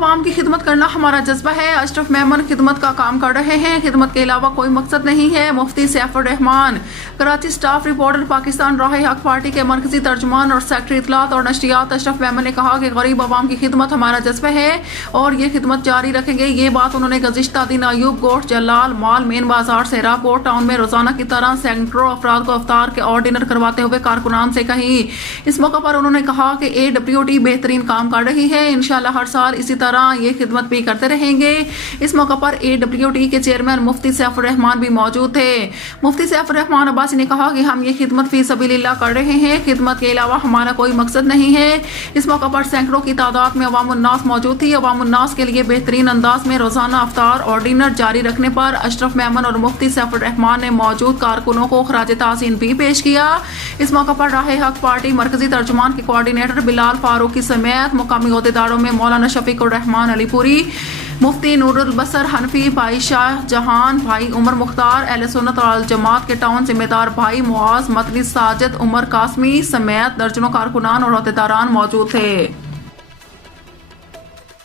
عوام کی خدمت کرنا ہمارا جذبہ ہے. اشرف میمن خدمت کا کام کر رہے ہیں, خدمت کے علاوہ کوئی مقصد نہیں ہے. مفتی سیف الرحمان. کراچی سٹاف رپورٹر پاکستان راہ حق پارٹی کے مرکزی ترجمان اور سیکرٹری اطلاعات اور نشریات اشرف میمن نے کہا کہ غریب عوام کی خدمت ہمارا جذبہ ہے اور یہ خدمت جاری رکھیں گے. یہ بات انہوں نے گزشتہ دن ایوب گوشت جلال مال مین بازار سے راپورٹ ٹاؤن میں روزانہ کی طرح سینکڑوں افراد کو افطار کے اور ڈنر کرواتے ہوئے کارکنان سے کہی. اس موقع پر انہوں نے کہا کہ AWT بہترین کام کر رہی ہے, انشاءاللہ ہر سال اسی طرح یہ خدمت بھی کرتے رہیں گے. اس موقع پر AWT کے چیئرمین مفتی سیف الرحمان بھی موجود تھے. مفتی سیف الرحمان عباسی نے کہا کہ ہم یہ خدمت فی سبیل اللہ کر رہے ہیں, خدمت کے علاوہ ہمارا کوئی مقصد نہیں ہے. اس موقع پر سینکڑوں کی تعداد میں عوام الناس موجود تھی. عوام الناس کے لیے بہترین انداز میں روزانہ افطار اور ڈنر جاری رکھنے پر اشرف میمن اور مفتی سیف الرحمان نے موجود کارکنوں کو خراج تحسین بھی پیش کیا. اس موقع پر راہ حق پارٹی مرکزی ترجمان کے کوارڈینیٹر بلال فاروقی سمیت مقامی عہدیداروں میں مولانا شفیق الرحمان علی پوری, مفتی نور البصر حنفی, بھائی شاہ جہان, بھائی عمر مختار, اہل سنت اور الجماعت کے ٹاؤن ذمہ دار بھائی معاذ مدنی, ساجد, عمر قاسمی سمیت درجنوں کارکنان اور عہدیداران موجود تھے.